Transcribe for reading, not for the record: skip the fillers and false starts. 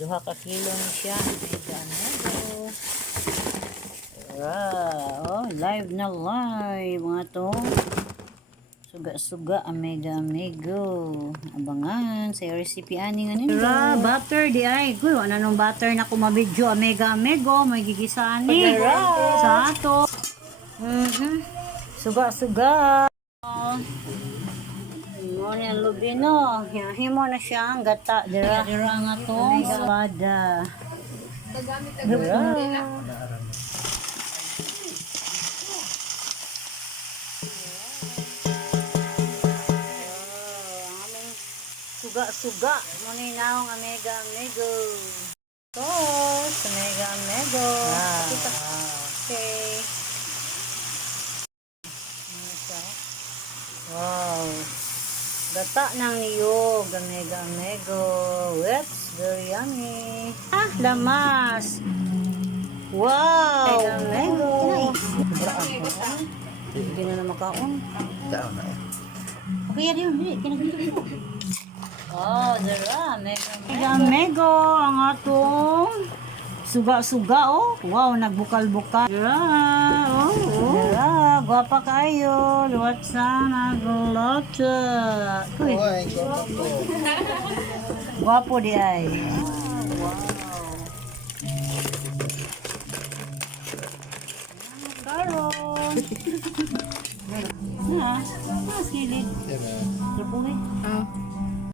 Duha ka kilo na siya. Mega. Oh, live na live mga to. Suga-suga mega. Abangan sa recipe ani nga nito. Butter di ay. Kuy, wala nung butter na kumabidyo mega. May gigisaan ni. Sa ato. Suga-suga. Mo ni ang lubino. Himo na siya ang gata. Dira nga to. Salada. Dira. Suga mo ni naong mega. To sa mega. Okay. Wow. Gata ng niyog, mega. It's very yummy. Lamas. Wow. Mega. Hindi na makaon. Okay, yan yun. Kinagito. Oh, dara. Mega. Ang atong suga-suga, oh. Wow, nagbukal-bukal. Dara. Dara. Guwapa kayo. Luwat sa naglota. Uy. Guwapo di ay. Wow. Karon. Silid. Lupuhin.